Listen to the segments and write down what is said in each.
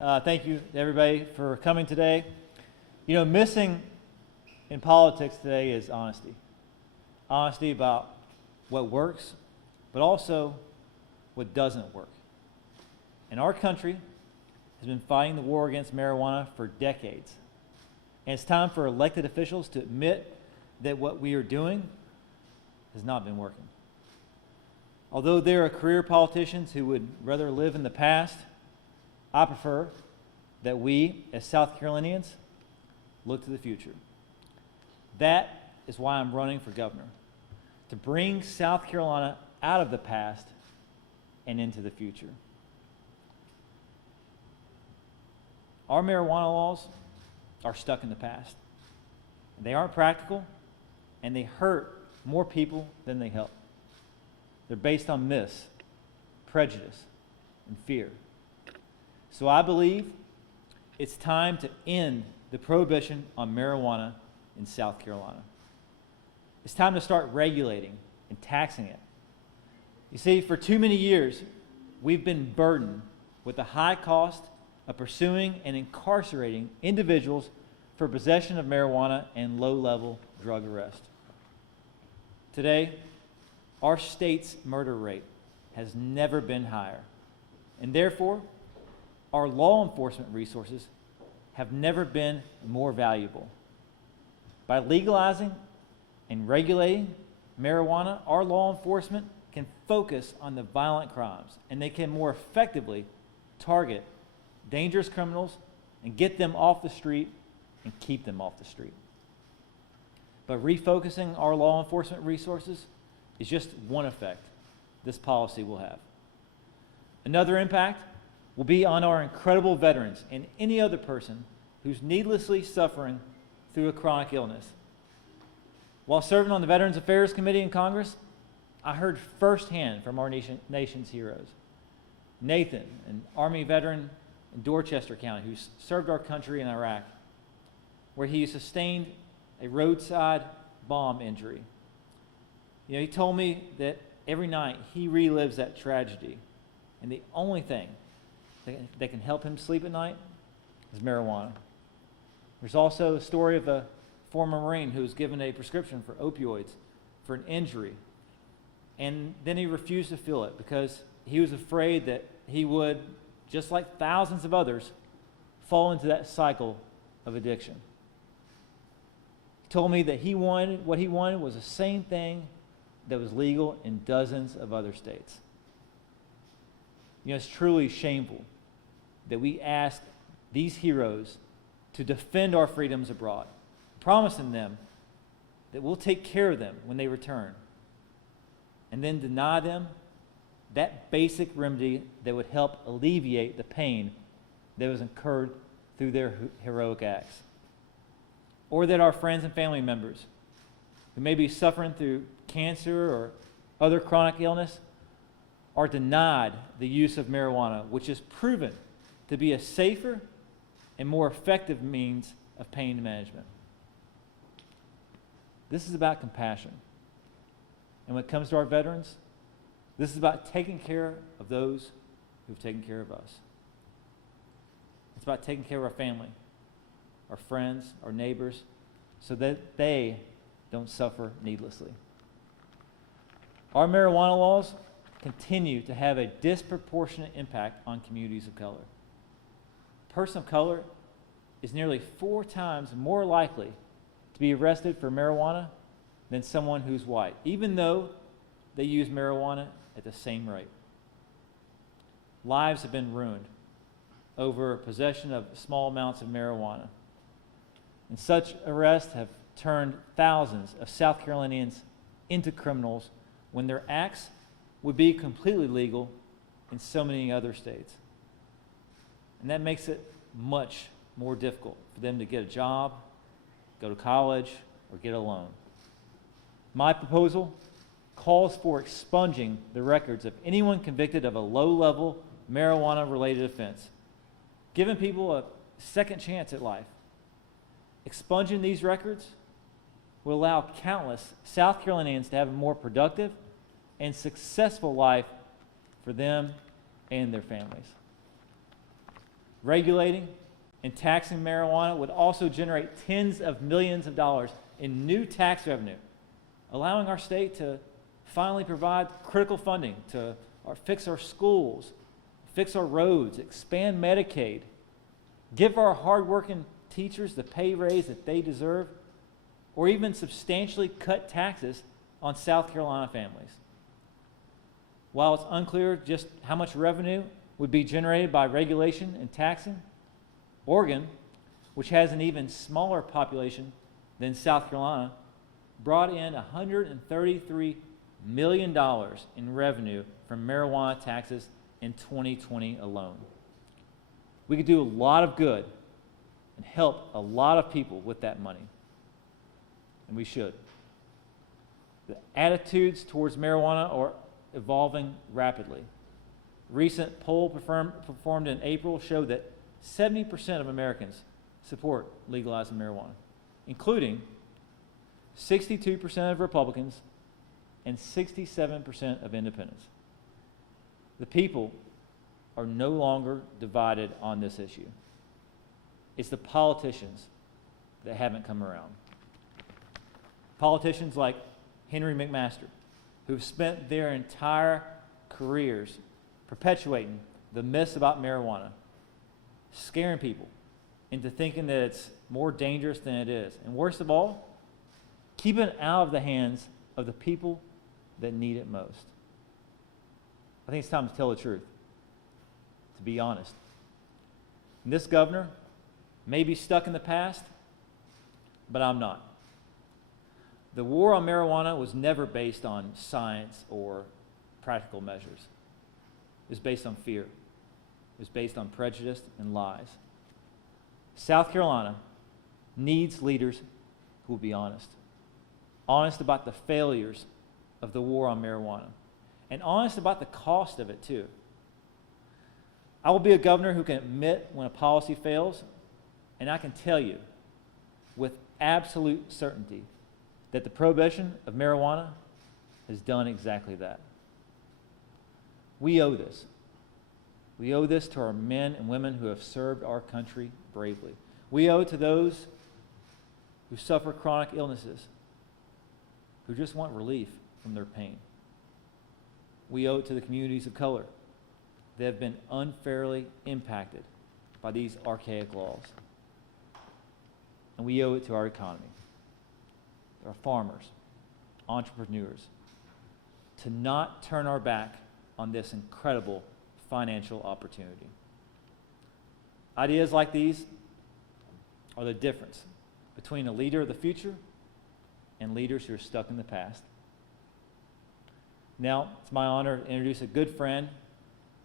Thank you, everybody, for coming today. You know, missing in politics today is honesty. Honesty about what works, but also what doesn't work. And our country has been fighting the war against marijuana for decades. And it's time for elected officials to admit that what we are doing has not been working. Although there are career politicians who would rather live in the past, I prefer that we, as South Carolinians, look to the future. That is why I'm running for governor, to bring South Carolina out of the past and into the future. Our marijuana laws are stuck in the past. They aren't practical, and they hurt more people than they help. They're based on myths, prejudice, and fear. So I believe it's time to end the prohibition on marijuana in South Carolina. It's time to start regulating and taxing it. You see, for too many years, we've been burdened with the high cost of pursuing and incarcerating individuals for possession of marijuana and low-level drug arrest. Today, our state's murder rate has never been higher, and therefore, our law enforcement resources have never been more valuable. By legalizing and regulating marijuana, our law enforcement can focus on the violent crimes, and they can more effectively target dangerous criminals and get them off the street and keep them off the street. But refocusing our law enforcement resources is just one effect this policy will have. Another impact will be on our incredible veterans and any other person who's needlessly suffering through a chronic illness. While serving on the Veterans Affairs Committee in Congress, I heard firsthand from our nation's heroes. Nathan, an Army veteran in Dorchester County who served our country in Iraq, where he sustained a roadside bomb injury. You know, he told me that every night he relives that tragedy, and the only thing that can help him sleep at night is marijuana. There's also a story of a former Marine who was given a prescription for opioids for an injury, and then he refused to fill it because he was afraid that he would, just like thousands of others, fall into that cycle of addiction. He told me that what he wanted was the same thing that was legal in dozens of other states. You know, it's truly shameful that we ask these heroes to defend our freedoms abroad, promising them that we'll take care of them when they return, and then deny them that basic remedy that would help alleviate the pain that was incurred through their heroic acts. Or that our friends and family members who may be suffering through cancer or other chronic illness are denied the use of marijuana, which is proven to be a safer and more effective means of pain management. This is about compassion. And when it comes to our veterans, this is about taking care of those who've taken care of us. It's about taking care of our family, our friends, our neighbors, so that they don't suffer needlessly. Our marijuana laws continue to have a disproportionate impact on communities of color. A person of color is nearly 4 times more likely to be arrested for marijuana than someone who's white, even though they use marijuana at the same rate. Lives have been ruined over possession of small amounts of marijuana. And such arrests have turned thousands of South Carolinians into criminals when their acts would be completely legal in so many other states. And that makes it much more difficult for them to get a job, go to college, or get a loan. My proposal calls for expunging the records of anyone convicted of a low-level marijuana-related offense, giving people a second chance at life. Expunging these records will allow countless South Carolinians to have a more productive and successful life for them and their families. Regulating and taxing marijuana would also generate tens of millions of dollars in new tax revenue, allowing our state to finally provide critical funding to fix our schools, fix our roads, expand Medicaid, give our hardworking teachers the pay raise that they deserve, or even substantially cut taxes on South Carolina families. While it's unclear just how much revenue would be generated by regulation and taxing, Oregon, which has an even smaller population than South Carolina, brought in $133 million in revenue from marijuana taxes in 2020 alone. We could do a lot of good and help a lot of people with that money, and we should. The attitudes towards marijuana are evolving rapidly. Recent poll performed in April showed that 70% of Americans support legalizing marijuana, including 62% of Republicans and 67% of independents. The people are no longer divided on this issue. It's the politicians that haven't come around. Politicians like Henry McMaster, who've spent their entire careers perpetuating the myths about marijuana, scaring people into thinking that it's more dangerous than it is. And worst of all, keeping it out of the hands of the people that need it most. I think it's time to tell the truth, to be honest. And this governor may be stuck in the past, but I'm not. The war on marijuana was never based on science or practical measures. It was based on fear. It was based on prejudice and lies. South Carolina needs leaders who will be honest. Honest about the failures of the war on marijuana. And honest about the cost of it, too. I will be a governor who can admit when a policy fails, and I can tell you with absolute certainty that the prohibition of marijuana has done exactly that. We owe this. We owe this to our men and women who have served our country bravely. We owe it to those who suffer chronic illnesses, who just want relief from their pain. We owe it to the communities of color that have been unfairly impacted by these archaic laws. And we owe it to our economy, our farmers, entrepreneurs, to not turn our back on this incredible financial opportunity. Ideas like these are the difference between a leader of the future and leaders who are stuck in the past. Now, it's my honor to introduce a good friend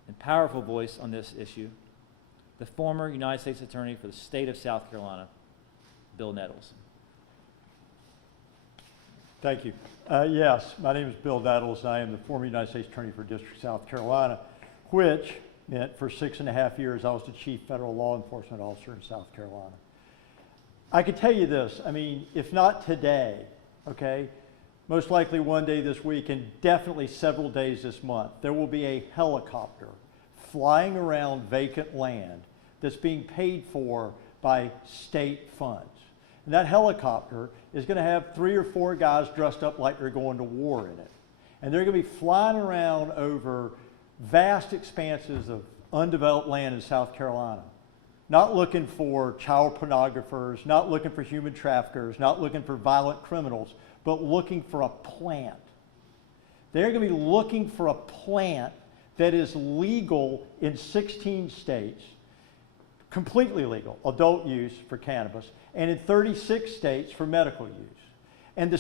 and powerful voice on this issue, the former United States Attorney for the state of South Carolina, Bill Nettles. Thank you. Yes, my name is Bill Nettles. I am the former United States Attorney for District South Carolina, which meant for 6.5 years I was the Chief Federal Law Enforcement Officer in South Carolina. I could tell you this, I mean, if not today, okay, most likely one day this week and definitely several days this month, there will be a helicopter flying around vacant land that's being paid for by state funds. And that helicopter is going to have 3 or 4 guys dressed up like they're going to war in it. And they're going to be flying around over vast expanses of undeveloped land in South Carolina, not looking for child pornographers, not looking for human traffickers, not looking for violent criminals, but looking for a plant. They're going to be looking for a plant that is legal in 16 states, completely legal, adult use for cannabis, and in 36 states for medical use. And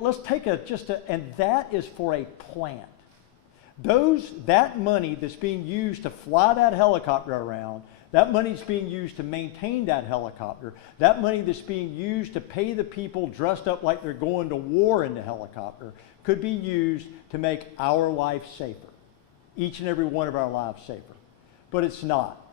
let's take and that is for a plant. That money that's being used to fly that helicopter around, that money is being used to maintain that helicopter, that money that's being used to pay the people dressed up like they're going to war in the helicopter could be used to make our life safer, each and every one of our lives safer. But it's not,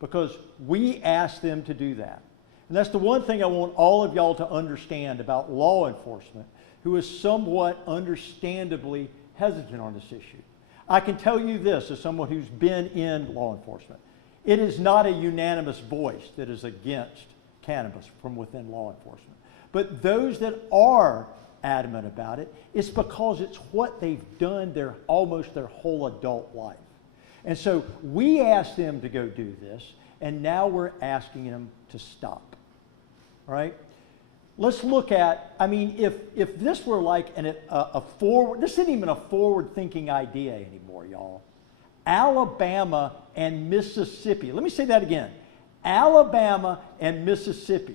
because we asked them to do that. And that's the one thing I want all of y'all to understand about law enforcement, who is somewhat understandably hesitant on this issue. I can tell you this as someone who's been in law enforcement. it is not a unanimous voice that is against cannabis from within law enforcement. But those that are adamant about it, it's because it's what they've done almost their whole adult life. And so we asked them to go do this, and now we're asking them to stop. All right? Let's look at, I mean, if this were like a forward, this isn't even a forward-thinking idea anymore, y'all. Alabama and Mississippi, let me say that again. Alabama and Mississippi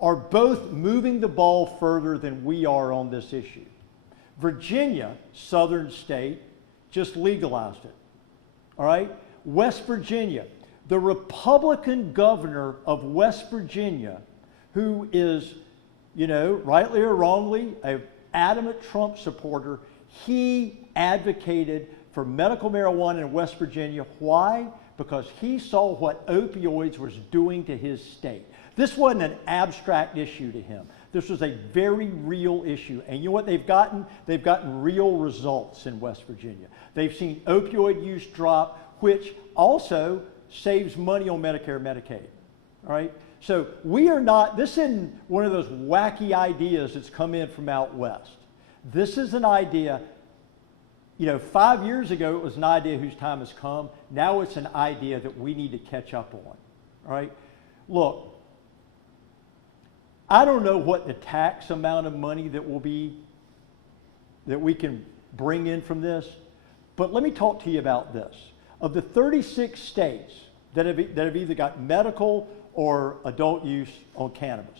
are both moving the ball further than we are on this issue. Virginia, southern state, just legalized it. All right? West Virginia, the Republican governor of West Virginia, who is, you know, rightly or wrongly, an adamant Trump supporter, he advocated for medical marijuana in West Virginia. Why? Because he saw what opioids was doing to his state. This wasn't an abstract issue to him. This was a very real issue. And you know what they've gotten? They've gotten real results in West Virginia. They've seen opioid use drop, which also saves money on Medicare and Medicaid. All right? So we are not, this isn't one of those wacky ideas that's come in from out west. This is an idea, you know, 5 years ago it was an idea whose time has come. Now it's an idea that we need to catch up on. All right? Look, I don't know what the tax amount of money that will be, that we can bring in from this, but let me talk to you about this. Of the 36 states that have either got medical or adult use on cannabis,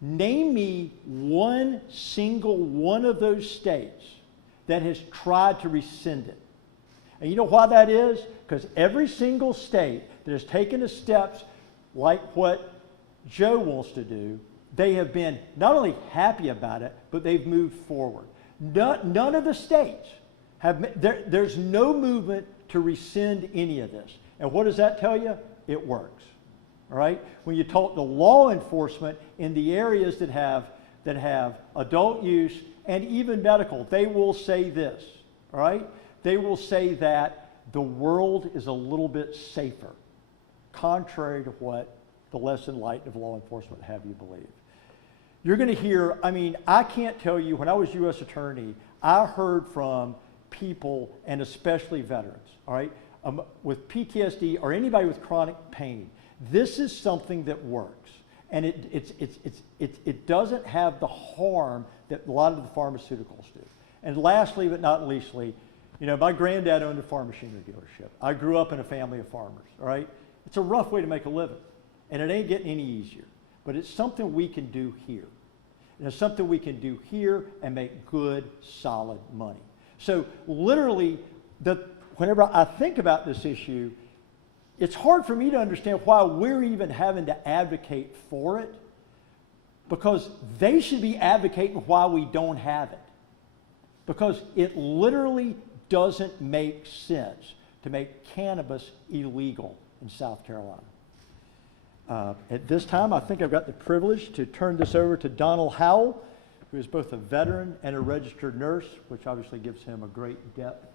name me one single one of those states that has tried to rescind it. And you know why that is? Because every single state that has taken the steps like what Joe wants to do, they have been not only happy about it, but they've moved forward. None of the states have, there's no movement to rescind any of this. And what does that tell you? It works. All right? When you talk to law enforcement in the areas that have adult use and even medical, they will say this. All right? They will say that the world is a little bit safer, contrary to what the less enlightened of law enforcement have you believe. You're going to hear, I mean, I can't tell you, when I was U.S. Attorney, I heard from people, and especially veterans, all right, with PTSD or anybody with chronic pain. This is something that works, and it doesn't have the harm that a lot of the pharmaceuticals do. And lastly, but not leastly, you know, my granddad owned a farm machinery dealership. I grew up in a family of farmers, all right? It's a rough way to make a living, and it ain't getting any easier. But it's something we can do here. And it's something we can do here and make good, solid money. So literally, whenever I think about this issue, it's hard for me to understand why we're even having to advocate for it, because they should be advocating why we don't have it. Because it literally doesn't make sense to make cannabis illegal in South Carolina. At this time, I think I've got the privilege to turn this over to Donald Howell, who is both a veteran and a registered nurse, which obviously gives him a great depth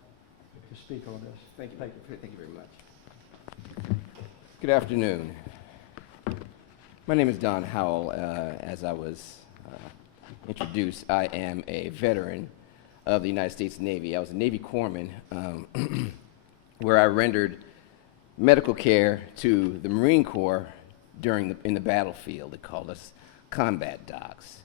to speak on this. Thank you very much. Good afternoon. My name is Don Howell. As I was introduced, I am a veteran of the United States Navy. I was a Navy corpsman where I rendered medical care to the Marine Corps in the battlefield. They called us combat docs.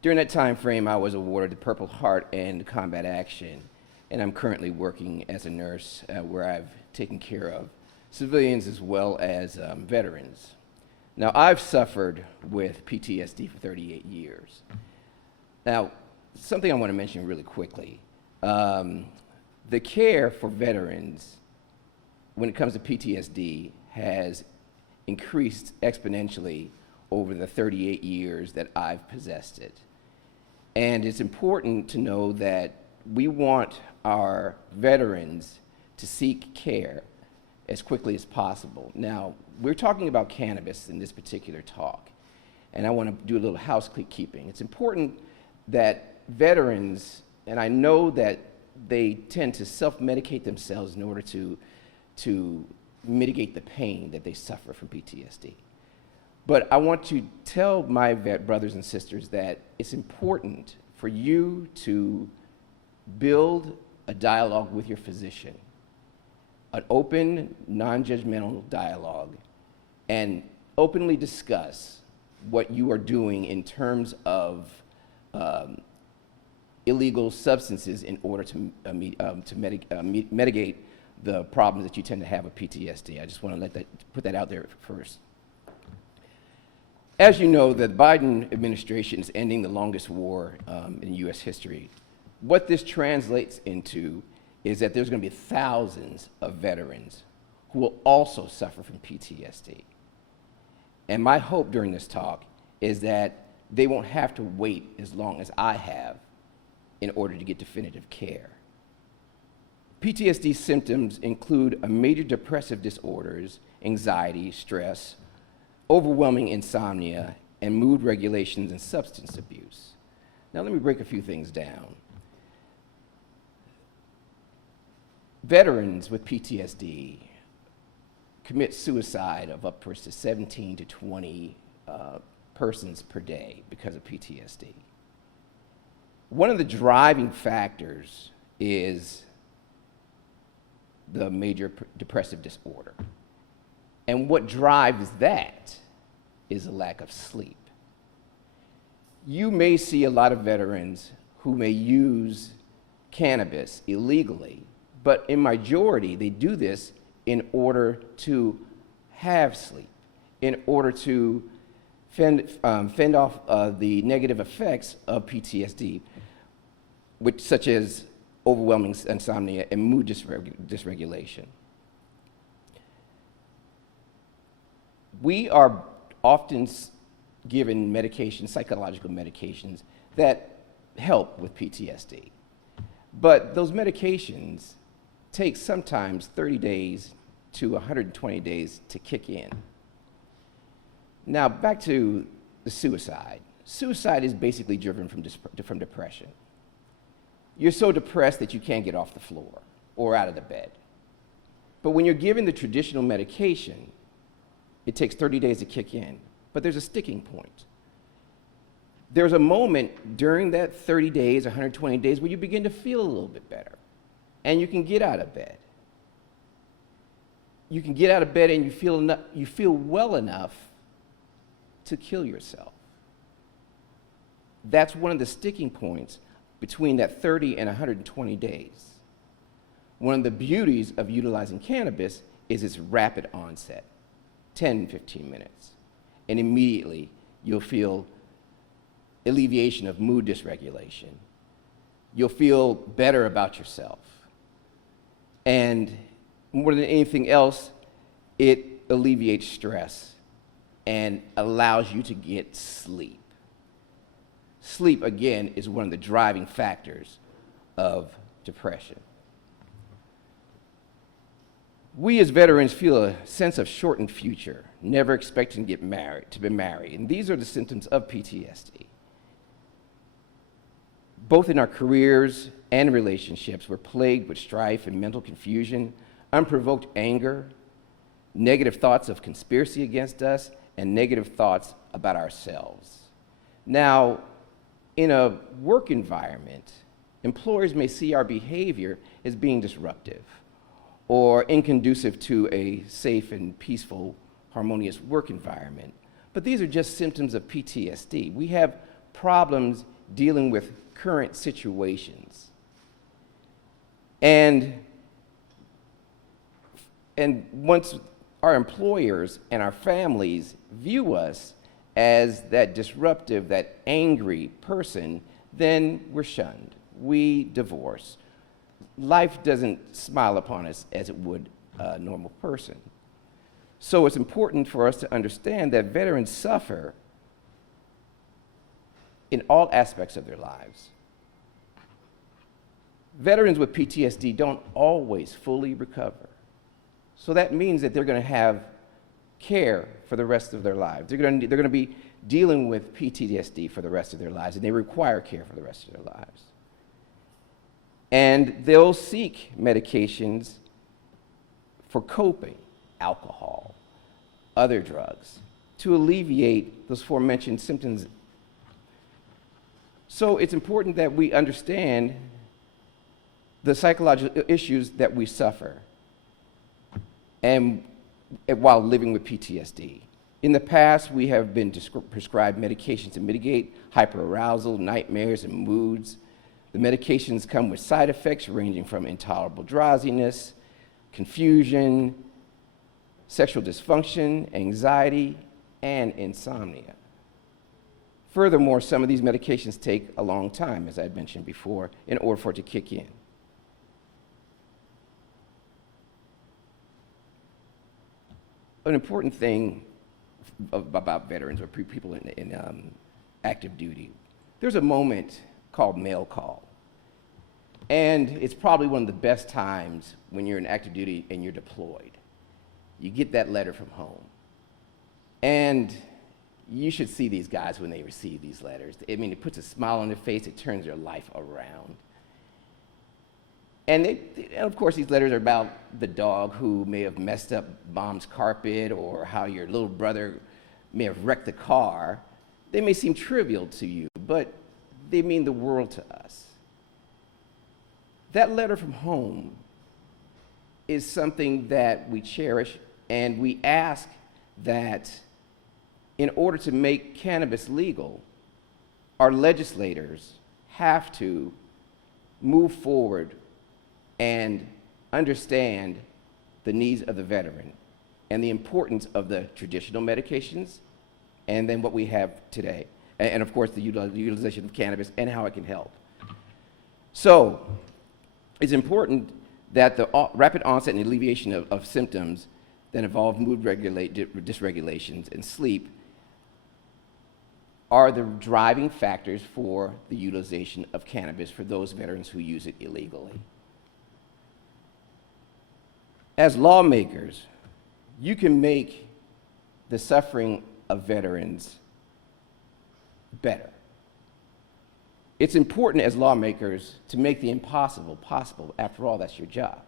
During that time frame, I was awarded the Purple Heart and combat action, and I'm currently working as a nurse where I've taken care of civilians as well as veterans. Now, I've suffered with PTSD for 38 years. Now, something I want to mention really quickly. The care for veterans when it comes to PTSD has increased exponentially over the 38 years that I've possessed it. And it's important to know that we want our veterans to seek care as quickly as possible. Now, we're talking about cannabis in this particular talk, and I want to do a little housekeeping. It's important that veterans, and I know that they tend to self-medicate themselves in order to mitigate the pain that they suffer from PTSD. But I want to tell my vet brothers and sisters that it's important for you to build a dialogue with your physician, an open, non-judgmental dialogue, and openly discuss what you are doing in terms of illegal substances in order to mitigate the problems that you tend to have with PTSD. I just want to put that out there first. As you know, the Biden administration is ending the longest war in U.S. history. What this translates into is that there's going to be thousands of veterans who will also suffer from PTSD. And my hope during this talk is that they won't have to wait as long as I have in order to get definitive care. PTSD symptoms include a major depressive disorders, anxiety, stress, overwhelming insomnia, and mood regulations and substance abuse. Now let me break a few things down. Veterans with PTSD commit suicide of upwards to 17 to 20 persons per day because of PTSD. One of the driving factors is the major depressive disorder. And what drives that is a lack of sleep. You may see a lot of veterans who may use cannabis illegally, but in majority, they do this in order to have sleep, in order to fend off the negative effects of PTSD, such as overwhelming insomnia and mood dysregulation. We are often given medications, psychological medications, that help with PTSD. But those medications take sometimes 30 days to 120 days to kick in. Now, back to the suicide. Suicide is basically driven from depression. You're so depressed that you can't get off the floor or out of the bed. But when you're given the traditional medication, it takes 30 days to kick in, but there's a sticking point. There's a moment during that 30 days, 120 days, where you begin to feel a little bit better, and you can get out of bed. You can get out of bed and you feel well enough to kill yourself. That's one of the sticking points between that 30 and 120 days. One of the beauties of utilizing cannabis is its rapid onset, 10, 15 minutes. And immediately you'll feel alleviation of mood dysregulation. You'll feel better about yourself. And more than anything else, it alleviates stress and allows you to get sleep. Sleep, again, is one of the driving factors of depression. We as veterans feel a sense of shortened future, never expecting to be married, and these are the symptoms of PTSD. Both in our careers and relationships, we're plagued with strife and mental confusion, unprovoked anger, negative thoughts of conspiracy against us, and negative thoughts about ourselves. Now, in a work environment, employers may see our behavior as being disruptive or inconducive to a safe and peaceful, harmonious work environment. But these are just symptoms of PTSD. We have problems dealing with current situations. And once our employers and our families view us as that disruptive, that angry person, then we're shunned. We divorce. Life doesn't smile upon us as it would a normal person. So it's important for us to understand that veterans suffer in all aspects of their lives. Veterans with PTSD don't always fully recover. So that means that they're going to have care for the rest of their lives. They're going to be dealing with PTSD for the rest of their lives, and they require care for the rest of their lives. And they'll seek medications for coping. alcohol, other drugs, to alleviate those aforementioned symptoms. So it's important that we understand the psychological issues that we suffer and while living with PTSD. In the past, we have been prescribed medications to mitigate hyperarousal, nightmares, and moods. The medications come with side effects ranging from intolerable drowsiness, confusion, sexual dysfunction, anxiety, and insomnia. Furthermore, some of these medications take a long time, as I had mentioned before, in order for it to kick in. An important thing about veterans or people in active duty, there's a moment called mail call. And it's probably one of the best times when you're in active duty and you're deployed. You get that letter from home. And you should see these guys when they receive these letters. I mean, it puts a smile on their face, it turns their life around. And of course, these letters are about the dog who may have messed up mom's carpet or how your little brother may have wrecked the car. They may seem trivial to you, but they mean the world to us. That letter from home is something that we cherish, and we ask that in order to make cannabis legal, our legislators have to move forward and understand the needs of the veteran and the importance of the traditional medications and then what we have today. And of course, the utilization of cannabis and how it can help. So it's important that the rapid onset and alleviation of symptoms that involve mood dysregulations and sleep are the driving factors for the utilization of cannabis for those veterans who use it illegally. As lawmakers, you can make the suffering of veterans better. It's important as lawmakers to make the impossible possible. After all, that's your job.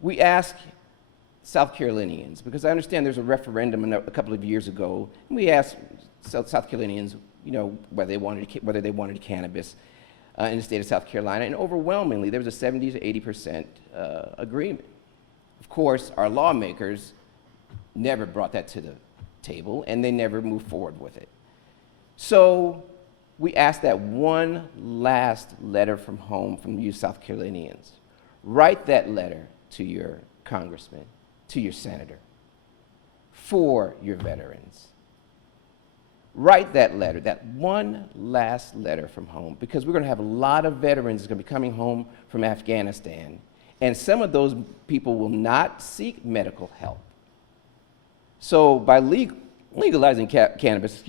We ask South Carolinians, because I understand there's a referendum a couple of years ago, and we asked South Carolinians, whether they wanted cannabis in the state of South Carolina, and overwhelmingly there was a 70 to 80% agreement. Of course, our lawmakers never brought that to the table, and they never moved forward with it. So we asked that one last letter from home from you South Carolinians. Write that letter to your congressman, to your senator, for your veterans. Write that letter, that one last letter from home, because we're going to have a lot of veterans going to be coming home from Afghanistan, and some of those people will not seek medical help. So by legalizing cannabis,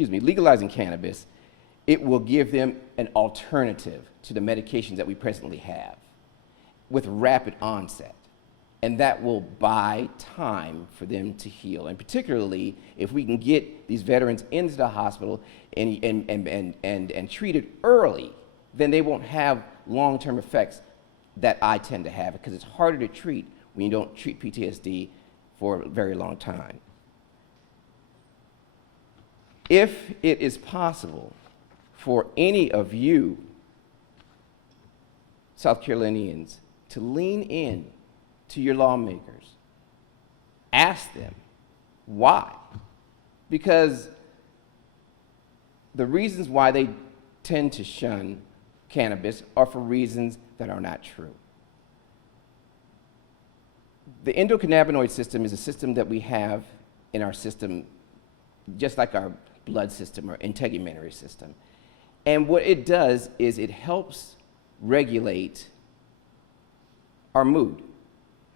it will give them an alternative to the medications that we presently have with rapid onset. And that will buy time for them to heal. And particularly, if we can get these veterans into the hospital and treated early, then they won't have long-term effects that I tend to have, because it's harder to treat when you don't treat PTSD for a very long time. If it is possible for any of you South Carolinians to lean in to your lawmakers, ask them why. Because the reasons why they tend to shun cannabis are for reasons that are not true. The endocannabinoid system is a system that we have in our system, just like our blood system or integumentary system. And what it does is it helps regulate our mood,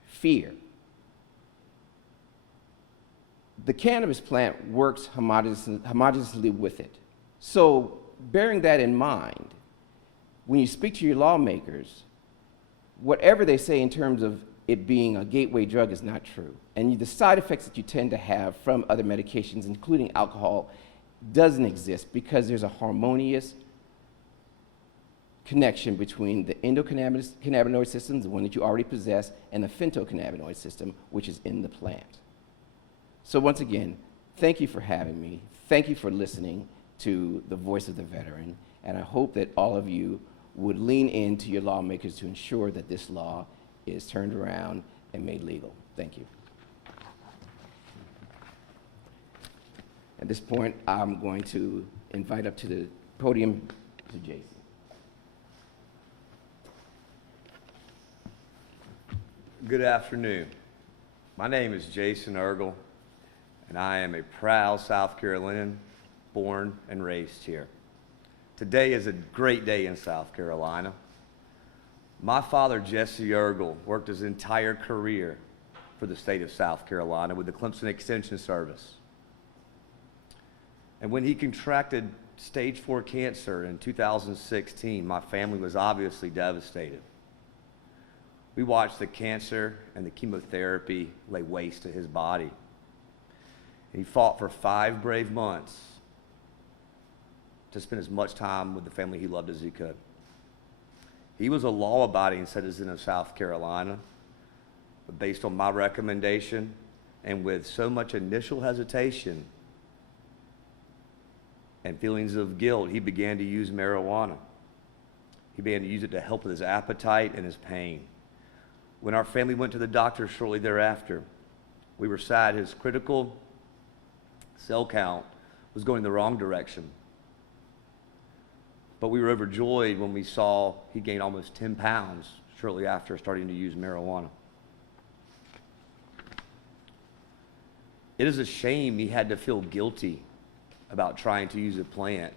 fear. The cannabis plant works homogeneously with it. So bearing that in mind, when you speak to your lawmakers, whatever they say in terms of it being a gateway drug is not true. And the side effects that you tend to have from other medications, including alcohol, doesn't exist because there's a harmonious connection between the endocannabinoid system, the one that you already possess, and the phytocannabinoid system, which is in the plant. So once again, thank you for having me. Thank you for listening to the voice of the veteran, and I hope that all of you would lean into your lawmakers to ensure that this law is turned around and made legal. Thank you. At this point, I'm going to invite up to the podium to Jason. Good afternoon. My name is Jason Ergel, and I am a proud South Carolinian, born and raised here. Today is a great day in South Carolina. My father, Jesse Ergel, worked his entire career for the state of South Carolina with the Clemson Extension Service. And when he contracted stage 4 cancer in 2016, my family was obviously devastated. We watched the cancer and the chemotherapy lay waste to his body. And he fought for 5 brave months to spend as much time with the family he loved as he could. He was a law-abiding citizen of South Carolina, but based on my recommendation and with so much initial hesitation and feelings of guilt, he began to use marijuana. He began to use it to help with his appetite and his pain. When our family went to the doctor shortly thereafter, we were sad his critical cell count was going the wrong direction. But we were overjoyed when we saw he gained almost 10 pounds shortly after starting to use marijuana. It is a shame he had to feel guilty about trying to use a plant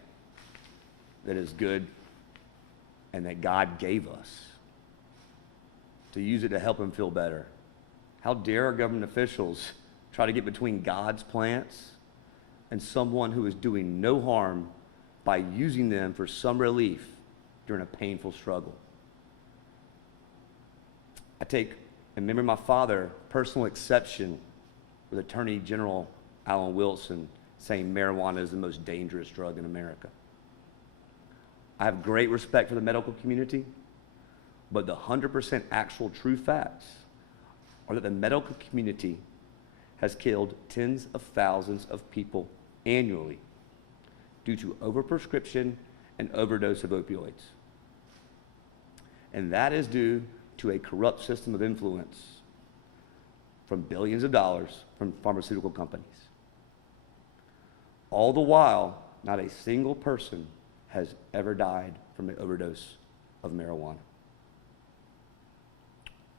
that is good and that God gave us, to use it to help him feel better. How dare our government officials try to get between God's plants and someone who is doing no harm by using them for some relief during a painful struggle. I take, in memory of my father, personal exception with Attorney General Alan Wilson saying marijuana is the most dangerous drug in America. I have great respect for the medical community, but the 100% actual true facts are that the medical community has killed tens of thousands of people annually due to overprescription and overdose of opioids. And that is due to a corrupt system of influence from billions of dollars from pharmaceutical companies. All the while, not a single person has ever died from an overdose of marijuana.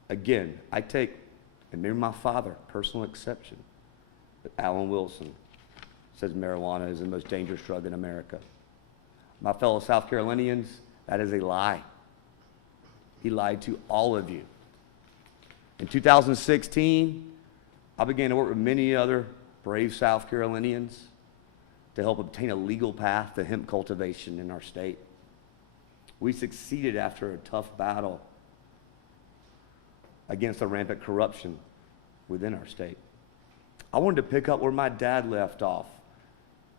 Again, I take, and maybe my father, personal exception, that Alan Wilson says marijuana is the most dangerous drug in America. My fellow South Carolinians, that is a lie. He lied to all of you. In 2016, I began to work with many other brave South Carolinians to help obtain a legal path to hemp cultivation in our state. We succeeded after a tough battle against the rampant corruption within our state. I wanted to pick up where my dad left off,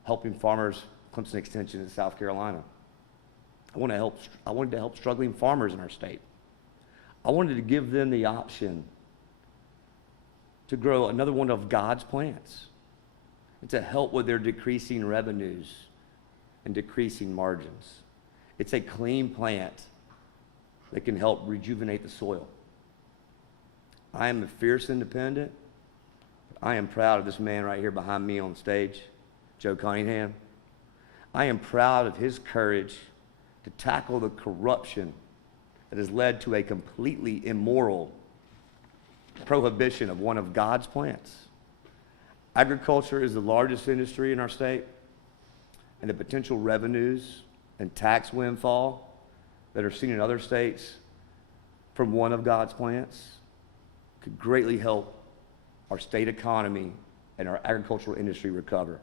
helping farmers, Clemson Extension in South Carolina. I wanted to help struggling farmers in our state. I wanted to give them the option to grow another one of God's plants and to help with their decreasing revenues and decreasing margins. It's a clean plant that can help rejuvenate the soil. I am a fierce independent. I am proud of this man right here behind me on stage, Joe Cunningham. I am proud of his courage to tackle the corruption that has led to a completely immoral prohibition of one of God's plants. Agriculture is the largest industry in our state, and the potential revenues and tax windfall that are seen in other states from one of God's plants could greatly help our state economy and our agricultural industry recover.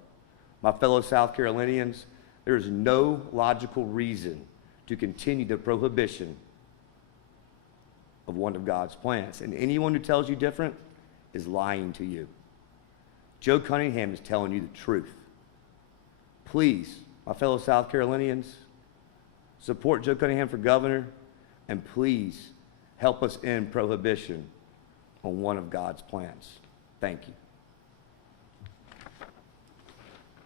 My fellow South Carolinians, there is no logical reason to continue the prohibition of one of God's plants, and anyone who tells you different is lying to you. Joe Cunningham is telling you the truth. Please, my fellow South Carolinians, Support Joe Cunningham for governor, and please help us end prohibition on one of God's plants. Thank you.